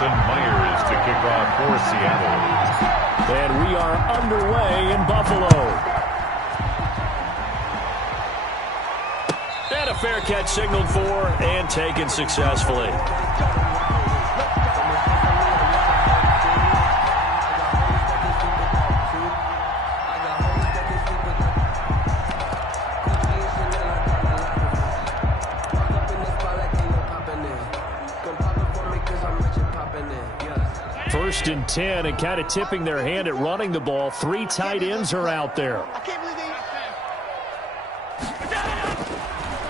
Jason Myers to kick off for Seattle. And we are underway in Buffalo. And a fair catch signaled for and taken successfully. First and 10, and kind of tipping their hand at running the ball. 3 tight ends are out there.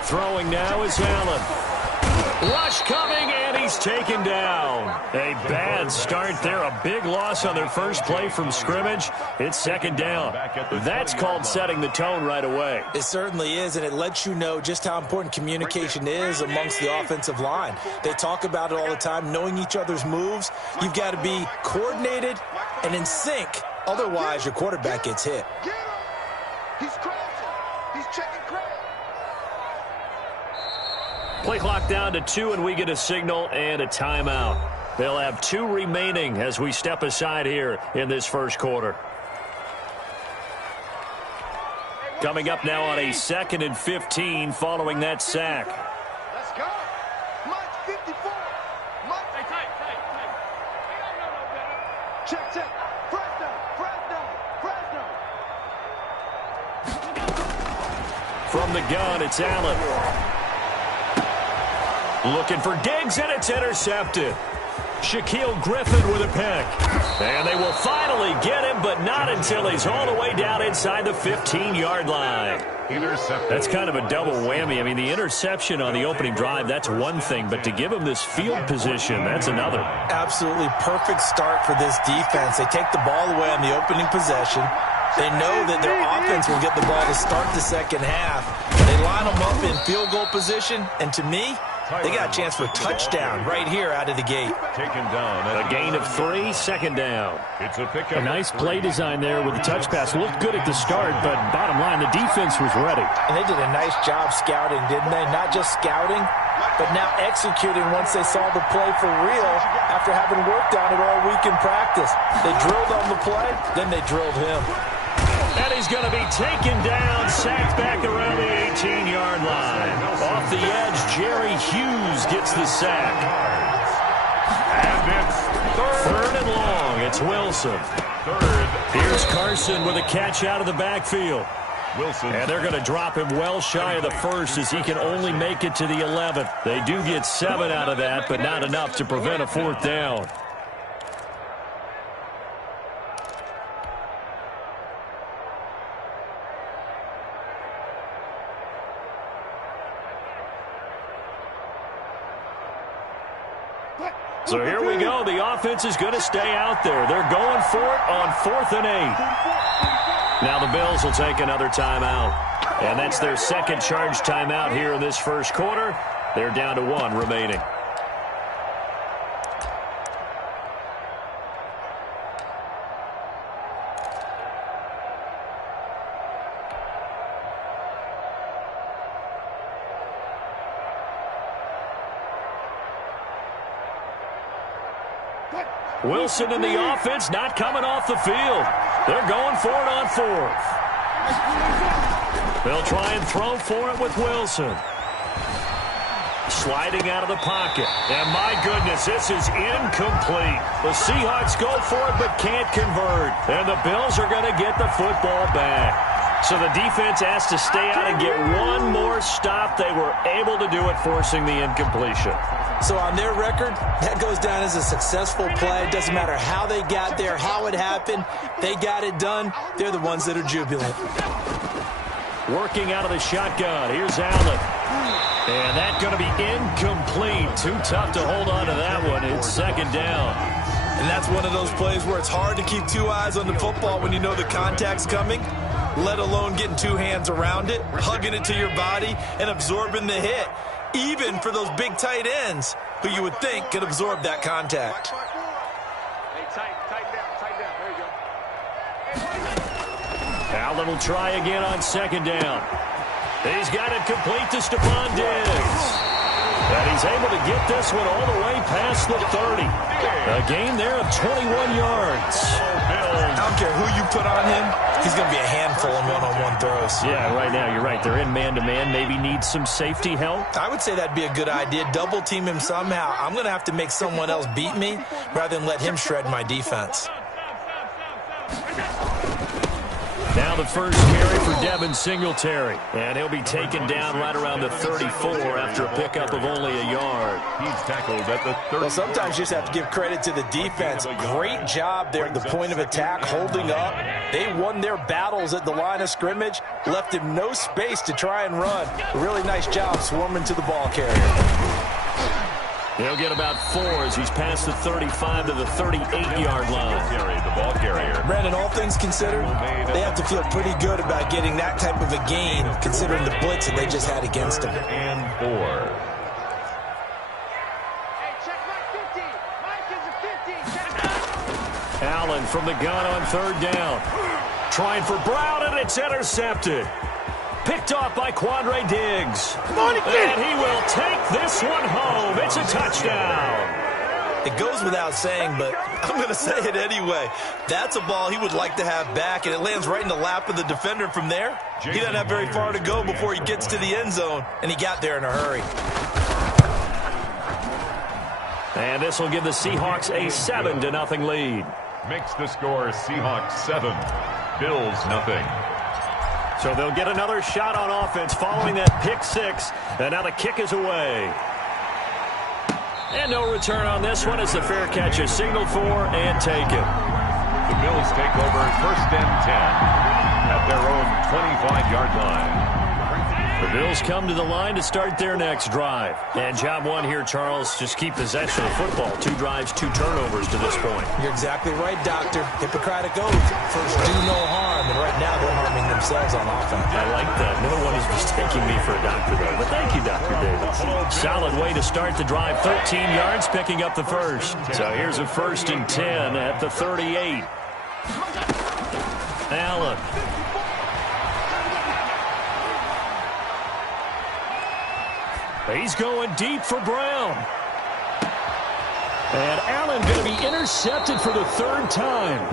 Throwing now is Allen. Rush coming, and he's taken down. A bad start there. A big loss on their first play from scrimmage. It's second down. That's called setting the tone right away. It certainly is, and it lets you know just how important communication is amongst the offensive line. They talk about it all the time, knowing each other's moves. You've got to be coordinated and in sync. Otherwise, your quarterback gets hit. He's crashing. He's checking crash. Play clock down to 2, and we get a signal and a timeout. They'll have 2 remaining as we step aside here in this first quarter. Coming up now on a 2nd and 15 following that sack. Let's go. Mike 54. Mike. Hey, tight. Check. Press down. From the gun, it's Allen. Looking for Diggs, and it's intercepted. Shaquille Griffin with a pick. And they will finally get him, but not until he's all the way down inside the 15-yard line. That's kind of a double whammy. I mean, the interception on the opening drive, that's one thing, but to give him this field position, that's another. Absolutely perfect start for this defense. They take the ball away on the opening possession. They know that their offense will get the ball to start the second half. They line them up in field goal position, and to me, they got a chance for a touchdown right here out of the gate. Taken down. A gain of 3, second down. It's a pickup. A nice play design there with the touch pass. Looked good at the start, but bottom line, the defense was ready. And they did a nice job scouting, didn't they? Not just scouting, but now executing once they saw the play for real after having worked on it all week in practice. They drilled on the play, then they drilled him. And he's going to be taken down, sacked back around the 18-yard line. Off the edge, Jerry Hughes gets the sack. And it's Third and long. It's Wilson. Here's Carson with a catch out of the backfield. Wilson. And they're going to drop him well shy of the first as he can only make it to the 11th. They do get 7 out of that, but not enough to prevent a 4th down. So here we go. The offense is going to stay out there. They're going for it on 4th and 8. Now the Bills will take another timeout. And that's their second charge timeout here in this first quarter. They're down to 1 remaining. Wilson and the offense not coming off the field. They're going for it on 4th. They'll try and throw for it with Wilson. Sliding out of the pocket. And my goodness, this is incomplete. The Seahawks go for it but can't convert. And the Bills are going to get the football back. So the defense has to stay out and get one more stop. They were able to do it, forcing the incompletion. So on their record, that goes down as a successful play. It doesn't matter how they got there, how it happened. They got it done. They're the ones that are jubilant. Working out of the shotgun. Here's Allen. And that's going to be incomplete. Too tough to hold on to that one. It's second down. And that's one of those plays where it's hard to keep 2 eyes on the football when you know the contact's coming, let alone getting 2 hands around it, hugging it to your body, and absorbing the hit. Even for those big tight ends who you would think could absorb that contact. Hey, tighten down. There you go. Allen will try again on second down. He's got it complete to Stephon Diggs. And he's able to get this one all the way past the 30. A gain there of 21 yards. I don't care who you put on him. He's going to be a handful in one-on-one throws. Yeah, right now, you're right. They're in man-to-man. Maybe needs some safety help. I would say that'd be a good idea. Double team him somehow. I'm going to have to make someone else beat me rather than let him shred my defense. Now the first carry for Devin Singletary. And he'll be taken down right around the 34 after a pickup of only a yard. He's tackled at the 30. Well, sometimes you just have to give credit to the defense. Great job there at the point of attack, holding up. They won their battles at the line of scrimmage, left him no space to try and run. A really nice job swarming to the ball carrier. He'll get about 4 as he's past the 35 to the 38-yard line. The ball carrier. Brandon, all things considered, they have to feel pretty good about getting that type of a gain, considering the blitz that they just had against them. And 4. Hey, check my 50. Mike is a 50. Allen from the gun on third down. Trying for Brown, and it's intercepted. Picked off by Quandre Diggs. And he will take this one home. It's a touchdown. It goes without saying, but I'm going to say it anyway. That's a ball he would like to have back, and it lands right in the lap of the defender from there. He doesn't have very far to go before he gets to the end zone, and he got there in a hurry. And this will give the Seahawks a 7-0 lead. Makes the score Seahawks 7, Bills nothing. So they'll get another shot on offense following that pick 6. And now the kick is away. And no return on this one as the fair catch is signaled for and taken. The Bills take over first and 10 at their own 25-yard line. The Bills come to the line to start their next drive. And job one here, Charles, just keep possession of football. 2 drives, 2 turnovers to this point. You're exactly right, Doctor. Hippocratic oath. First, do no harm. And right now, they're harming themselves on offense. I like that. No one is mistaking me for a doctor, though. But thank you, Dr. Davis. Solid way to start the drive. 13 yards, picking up the first. So here's a 1st and 10 at the 38. Allen. He's going deep for Brown. And Allen going to be intercepted for the 3rd time.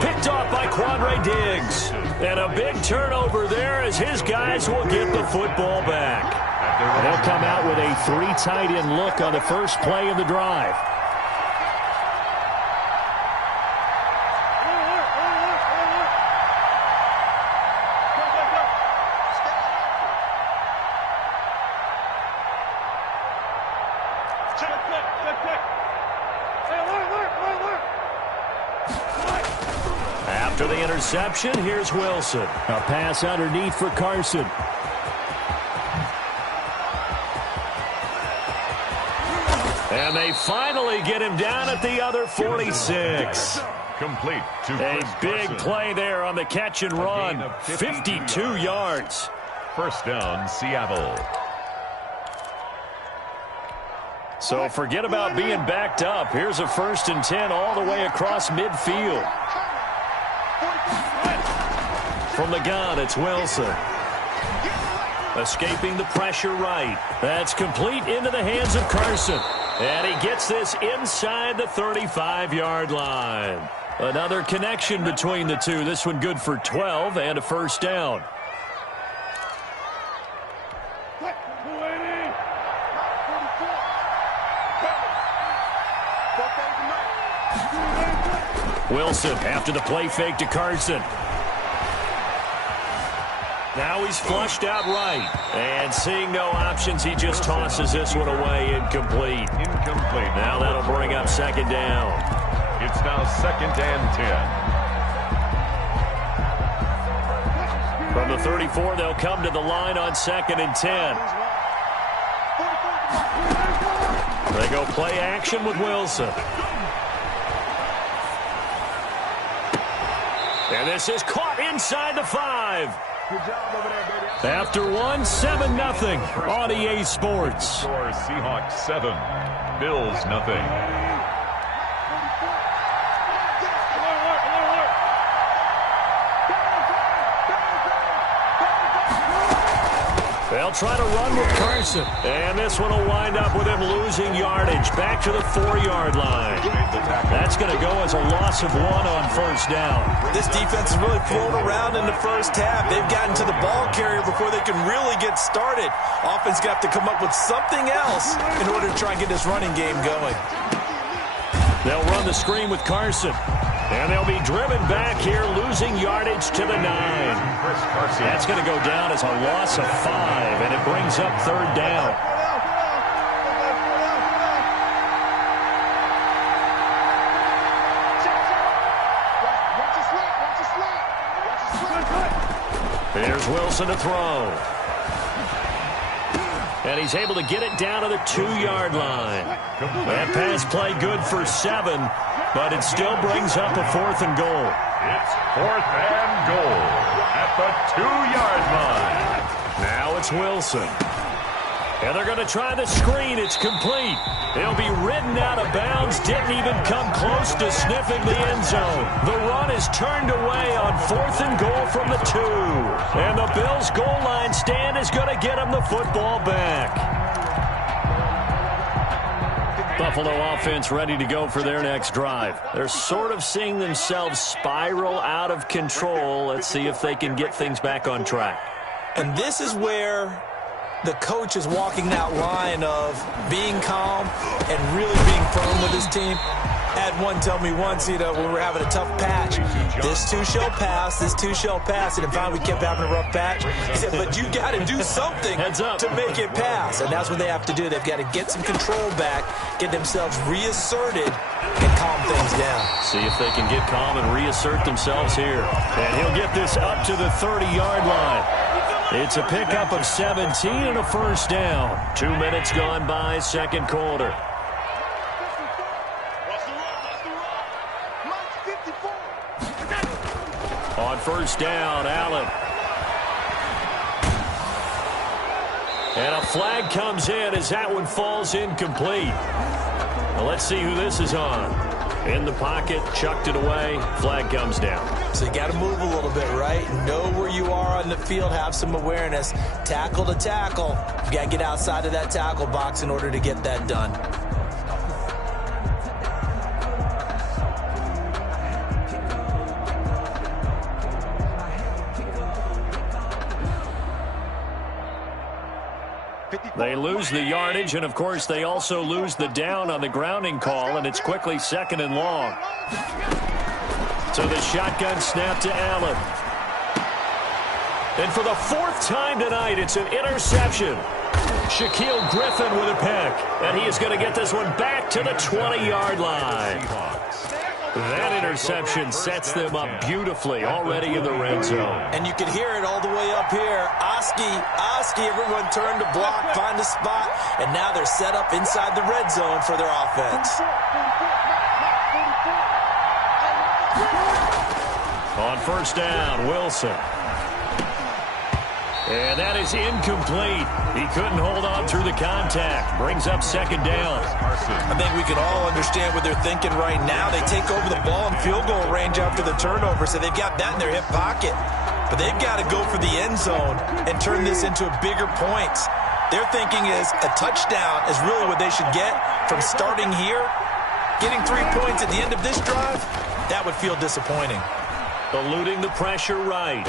Picked off by Quandre Diggs. And a big turnover there as his guys will get the football back. They'll come out with a 3 tight end look on the first play of the drive. After the interception, here's Wilson. A pass underneath for Carson. And they finally get him down at the other 46. Complete to A big Carson. play there on the catch and run. 52 yards. First down, Seattle. So forget about being backed up. Here's a 1st and 10 all the way across midfield. From the gun, it's Wilson. Escaping the pressure right. That's complete into the hands of Carson. And he gets this inside the 35-yard line. Another connection between the two. This one good for 12 and a 1st down. Wilson after the play fake to Carson. Now he's flushed out right. And seeing no options, he just tosses this one away incomplete. Incomplete. Now that'll bring up 2nd down. It's now 2nd and 10. From the 34, they'll come to the line on 2nd and 10. They go play action with Wilson. And this is caught inside the 5. Good job over there, baby. After one, 7-0 on EA Sports. Score Seahawks 7, Bills nothing. They'll try to run with Carson. And this one will wind up with him losing yardage back to the 4-yard line. That's going to go as a loss of 1 on first down. This defense is really flown around in the first half. They've gotten to the ball carrier before they can really get started. Offense got to come up with something else in order to try and get this running game going. They'll run the screen with Carson. And they'll be driven back here, losing yardage to the 9. That's going to go down as a loss of 5, and it brings up third down. Here's Wilson to throw. And he's able to get it down to the 2-yard line. That pass play good for 7, but it still brings up a 4th and goal. It's 4th and goal at the 2-yard line. Now it's Wilson. And they're going to try the screen. It's complete. He'll be ridden out of bounds. Didn't even come close to sniffing the end zone. The run is turned away on 4th and goal from the 2. And the Bills' goal line stand is going to get him the football back. Buffalo offense ready to go for their next drive. They're sort of seeing themselves spiral out of control. Let's see if they can get things back on track. And this is where the coach is walking that line of being calm and really being firm with his team. Had one tell me once, when we were having a tough patch, this too shall pass, this too shall pass. And finally we kept having a rough patch. He said, but you got to do something to make it pass. And that's what they have to do. They've got to get some control back, get themselves reasserted, and calm things down. See if they can get calm and reassert themselves here. And he'll get this up to the 30-yard line. It's a pickup of 17 and a first down. 2 minutes gone by, second quarter. On first down, Allen. And a flag comes in as that one falls incomplete. Well, let's see who this is on. In the pocket, chucked it away, flag comes down. So you got to move a little bit, right? Know where you are on the field, have some awareness. Tackle to tackle. You got to get outside of that tackle box in order to get that done. They lose the yardage, and of course they also lose the down on the grounding call, and it's quickly 2nd and long. So the shotgun snap to Allen. And for the 4th time tonight, it's an interception. Shaquille Griffin with a pick, and he is going to get this one back to the 20-yard line. That interception sets them up beautifully already in the red zone. And you can hear it all the way up here. Oski, everyone turned to block, find a spot, and now they're set up inside the red zone for their offense. On first down, Wilson. And that is incomplete. He couldn't hold on through the contact. Brings up second down. I think we can all understand what they're thinking right now. They take over the ball in field goal range after the turnover, so they've got that in their hip pocket. But they've got to go for the end zone and turn this into bigger points. Their thinking is a touchdown is really what they should get from starting here. Getting 3 points at the end of this drive, that would feel disappointing. Eluding the pressure right.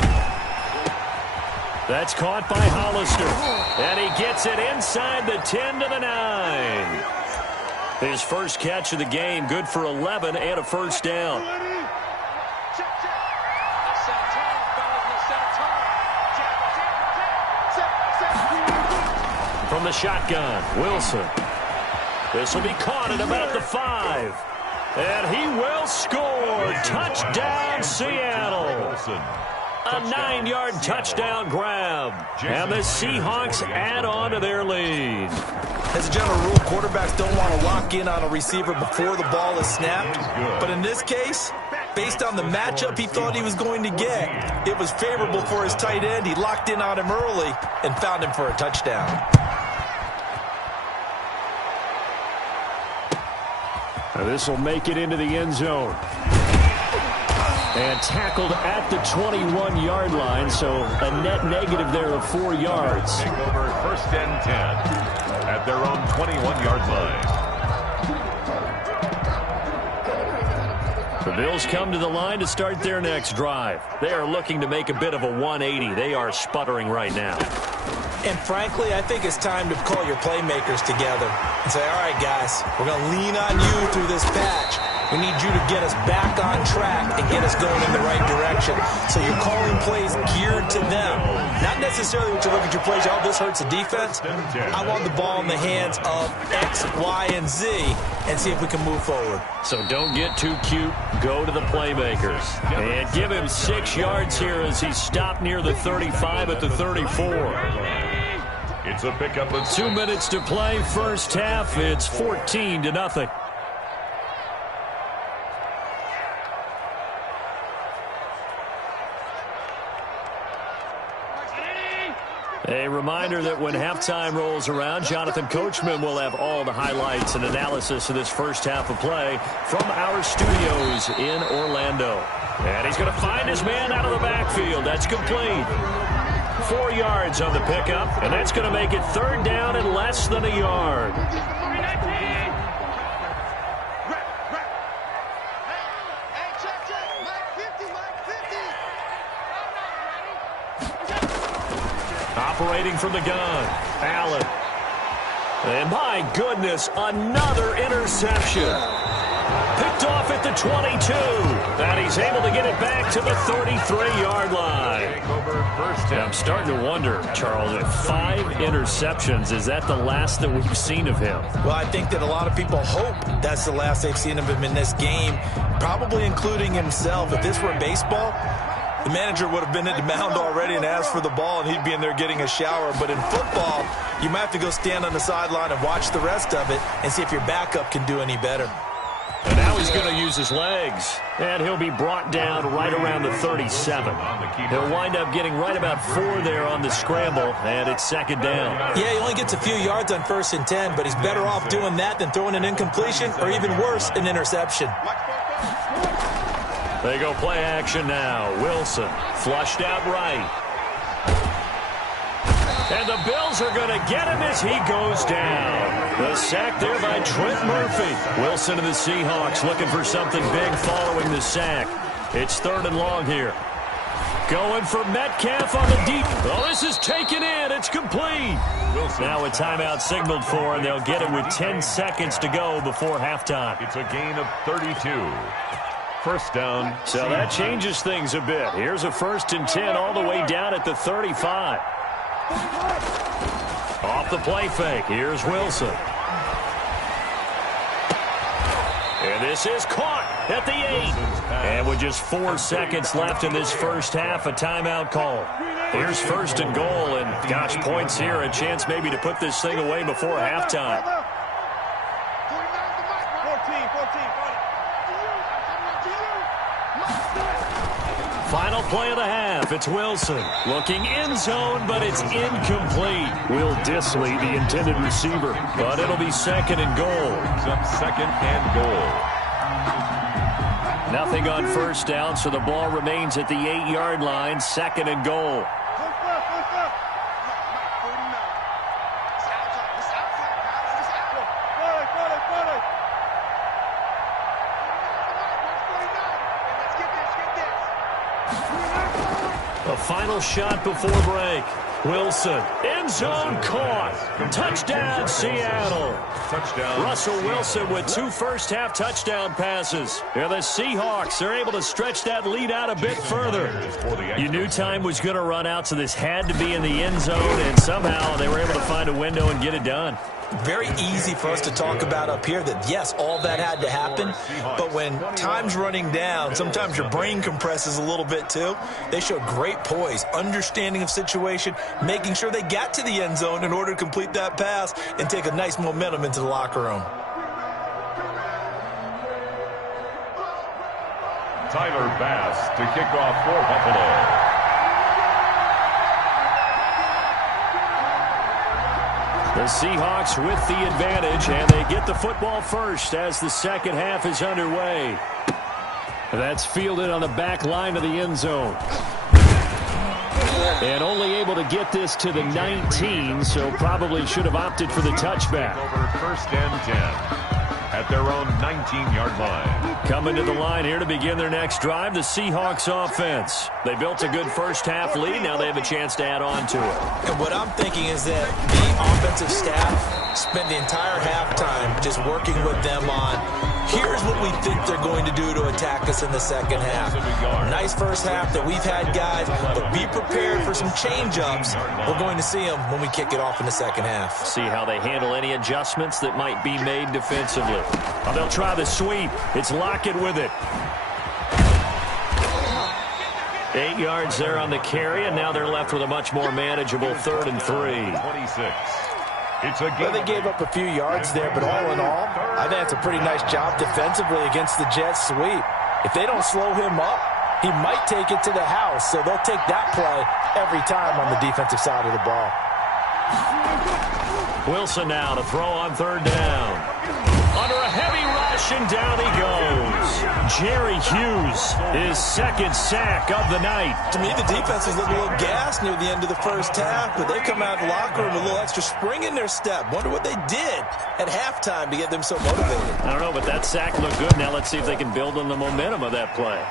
That's caught by Hollister. And he gets it inside the 10 to the 9. His first catch of the game, good for 11 and a first down. From the shotgun, Wilson. This will be caught at about the 5. And he will score. Touchdown, Seattle. A 9-yard touchdown grab. And the Seahawks add on to their lead. As a general rule, quarterbacks don't want to lock in on a receiver before the ball is snapped. But in this case, based on the matchup he thought he was going to get, it was favorable for his tight end. He locked in on him early and found him for a touchdown. Now this will make it into the end zone. And tackled at the 21-yard line, so a net negative there of 4 yards. Take over 1st and 10 at their own 21-yard line. The Bills come to the line to start their next drive. They are looking to make a bit of a 180. They are sputtering right now. And frankly, I think it's time to call your playmakers together and say, all right, guys, we're going to lean on you through this patch. We need you to get us back on track and get us going in the right direction. So you're calling plays geared to them. Not necessarily what you look at your plays, oh, this hurts the defense. I want the ball in the hands of X, Y, and Z and see if we can move forward. So don't get too cute. Go to the playmakers. And give him 6 yards here as he stopped near the 35 at the 34. It's a pickup of 2 minutes to play. First half, it's 14-0. A reminder that when halftime rolls around, Jonathan Coachman will have all the highlights and analysis of this first half of play from our studios in Orlando. And he's going to find his man out of the backfield. That's complete. 4 yards on the pickup, and that's going to make it 3rd down and less than a yard. Operating from the gun, Allen. And my goodness, another interception. Picked off at the 22. And he's able to get it back to the 33-yard line. I'm starting to wonder, Charles, if 5 interceptions, is that the last that we've seen of him? Well, I think that a lot of people hope that's the last they've seen of him in this game, probably including himself. If this were baseball, the manager would have been at the mound already and asked for the ball, and he'd be in there getting a shower. But in football, you might have to go stand on the sideline and watch the rest of it and see if your backup can do any better. And now he's going to use his legs. And he'll be brought down right around the 37. He'll wind up getting right about 4 there on the scramble, and it's 2nd down. Yeah, he only gets a few yards on 1st and 10, but he's better off doing that than throwing an incompletion or even worse, an interception. They go play action now. Wilson flushed out right. And the Bills are going to get him as he goes down. The sack there by Trent Murphy. Wilson and the Seahawks looking for something big following the sack. It's 3rd and long here. Going for Metcalf on the deep. Oh, this is taken in. It's complete. Now a timeout signaled for, and they'll get it with 10 seconds to go before halftime. It's a gain of 32. 1st down. So that changes things a bit. Here's a 1st and 10 all the way down at the 35. Off the play fake. Here's Wilson. And this is caught at the 8. And with just 4 seconds left in this first half, a timeout call. Here's 1st and goal. And gosh, points here. A chance maybe to put this thing away before halftime. 14. Final play of the half. It's Wilson looking end zone, but it's incomplete. Will Disley, the intended receiver, but it'll be 2nd and goal. Up 2nd and goal. Nothing on 1st down, so the ball remains at the 8-yard line. 2nd and goal. A final shot before break. Wilson, end zone caught. Touchdown, Seattle. Touchdown. Russell Wilson with 2 first-half touchdown passes. And the Seahawks are able to stretch that lead out a bit further. You knew time was going to run out, so this had to be in the end zone, and somehow they were able to find a window and get it done. Very easy for us to talk about up here that, yes, all that had to happen, but when time's running down, sometimes your brain compresses a little bit too. They showed great poise, understanding of situation, making sure they got to the end zone in order to complete that pass and take a nice momentum into the locker room. Tyler Bass to kick off for Buffalo. The Seahawks with the advantage, and they get the football first as the second half is underway. That's fielded on the back line of the end zone. And only able to get this to the 19, so probably should have opted for the touchback. Over first and 10 at their own 19-yard line. Coming to the line here to begin their next drive, the Seahawks offense. They built a good first-half lead. Now they have a chance to add on to it. And what I'm thinking is that the offensive staff spent the entire halftime just working with them on, here's what we think they're going to do to attack us in the second half. Nice first half that we've had, guys, but be prepared for some change-ups. We're going to see them when we kick it off in the second half. See how they handle any adjustments that might be made defensively. Well, they'll try the sweep. It's Lockett with it. 8 yards there on the carry, and now they're left with a much more manageable 3rd and 3. 26. It's a game. Well, they gave up a few yards there, but all in all, I think that's a pretty nice job defensively against the Jets sweep. If they don't slow him up, he might take it to the house, so they'll take that play every time on the defensive side of the ball. Wilson now to throw on 3rd down. Under a heavy rush, and down he goes. Jerry Hughes, his 2nd sack of the night. To me, the defense was looking a little gassed near the end of the first half, but they come out of the locker room with a little extra spring in their step. Wonder what they did at halftime to get them so motivated. I don't know, but that sack looked good. Now let's see if they can build on the momentum of that play.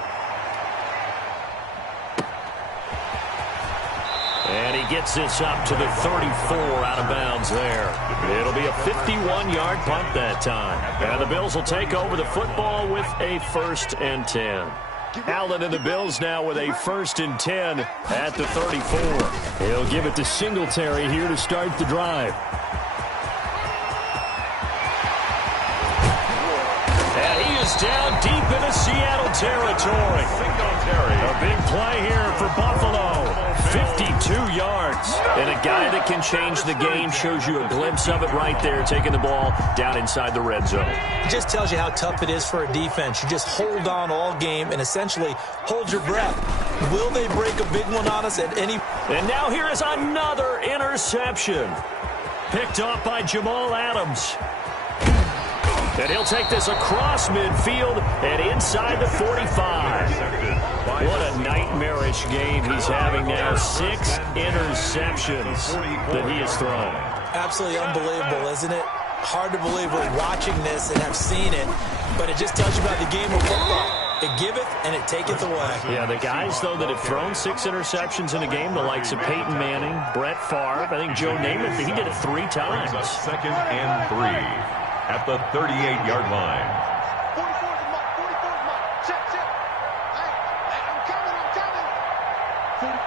And he gets this up to the 34 out of bounds there. It'll be a 51-yard punt that time. And the Bills will take over the football with a 1st and 10. Allen and the Bills now with a 1st and 10 at the 34. He'll give it to Singletary here to start the drive. And he is down deep into Seattle territory. A big play here for Buffalo. 52 yards. And a guy that can change the game, shows you a glimpse of it right there, taking the ball down inside the red zone. It just tells you how tough it is for a defense. You just hold on all game and essentially hold your breath. Will they break a big one on us at any... And now here is another interception. Picked off by Jamal Adams. And he'll take this across midfield and inside the 45. What a nightmarish game he's having now. 6 interceptions that he has thrown. Absolutely unbelievable, isn't it? Hard to believe we're watching this and have seen it, but it just tells you about the game of football. It giveth and it taketh away. Yeah, the guys, though, that have thrown 6 interceptions in a game, the likes of Peyton Manning, Brett Favre, I think Joe Namath, he did it 3 times. 2nd and 3 at the 38-yard line. 44 is the mark. 44 is the mark. Check. Hey, I'm coming. 44,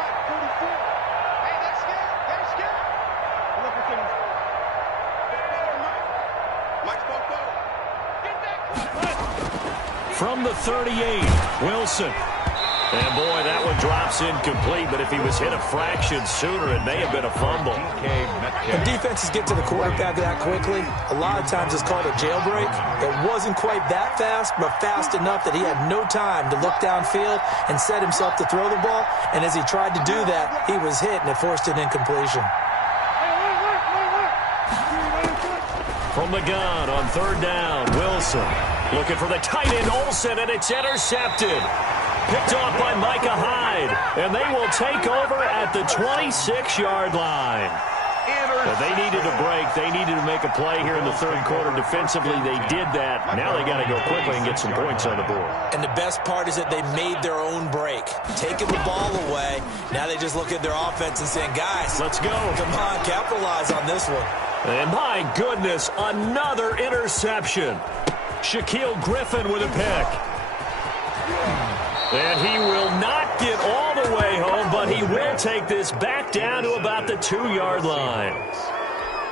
Mike, 44. Hey, they're scared. Look at them. Mike's going forward. Get back. From the 38, Wilson. And, boy, that one drops incomplete, but if he was hit a fraction sooner, it may have been a fumble. When defenses get to the quarterback that quickly, a lot of times it's called a jailbreak. It wasn't quite that fast, but fast enough that he had no time to look downfield and set himself to throw the ball. And as he tried to do that, he was hit, and it forced an incompletion. From the gun on 3rd down, Wilson looking for the tight end Olsen, and it's intercepted. Picked off by Micah Hyde, and they will take over at the 26-yard line. They needed a break. They needed to make a play here in the 3rd quarter. Defensively, they did that. Now they got to go quickly and get some points on the board. And the best part is that they made their own break, taking the ball away. Now they just look at their offense and saying, guys, let's go. Come on, capitalize on this one. And my goodness, another interception. Shaquille Griffin with a pick. And he will not get all the way home, but he will take this back down to about the 2-yard line.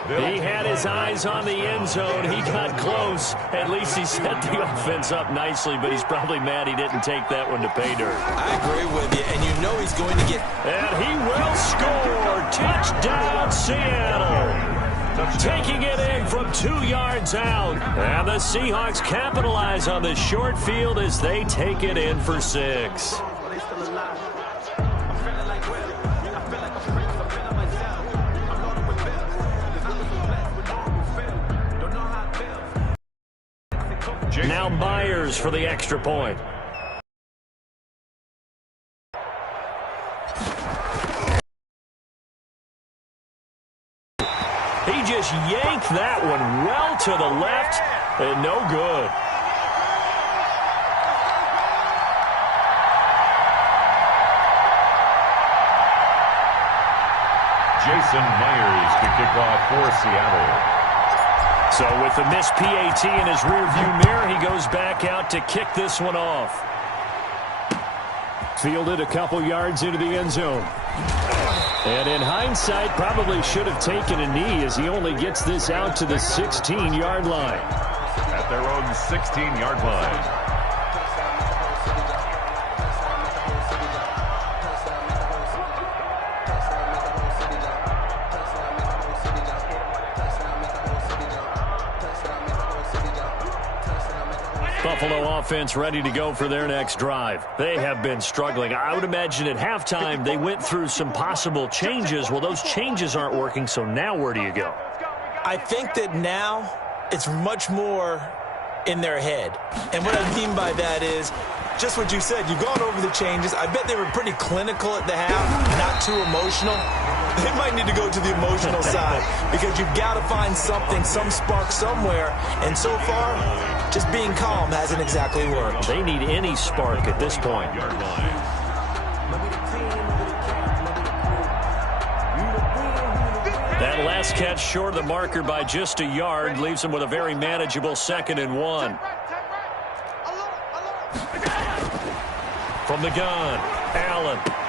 He had his eyes on the end zone. He got close. At least he set the offense up nicely, but he's probably mad he didn't take that one to pay dirt. I agree with you, and you know he's going to get... And he will score. Touchdown, Seattle. Taking it in from 2 yards out. And the Seahawks capitalize on the short field as they take it in for 6. Now Myers for the extra point. He just yanked that one well to the left, and no good. Jason Myers to kick off for Seattle. So with the missed PAT in his rearview mirror, he goes back out to kick this one off. Fielded a couple yards into the end zone. And in hindsight, probably should have taken a knee as he only gets this out to the 16-yard line. At their own 16-yard line. Buffalo offense ready to go for their next drive. They have been struggling. I would imagine at halftime they went through some possible changes. Well, those changes aren't working, so now where do you go? I think that now it's much more in their head. And what I mean by that is just what you said. You've gone over the changes. I bet they were pretty clinical at the half, not too emotional. They might need to go to the emotional side because you've got to find something, some spark somewhere. And so far, just being calm hasn't exactly worked. They need any spark at this point. That last catch short of the marker by just a yard leaves them with a very manageable 2nd and 1. From the gun, Allen.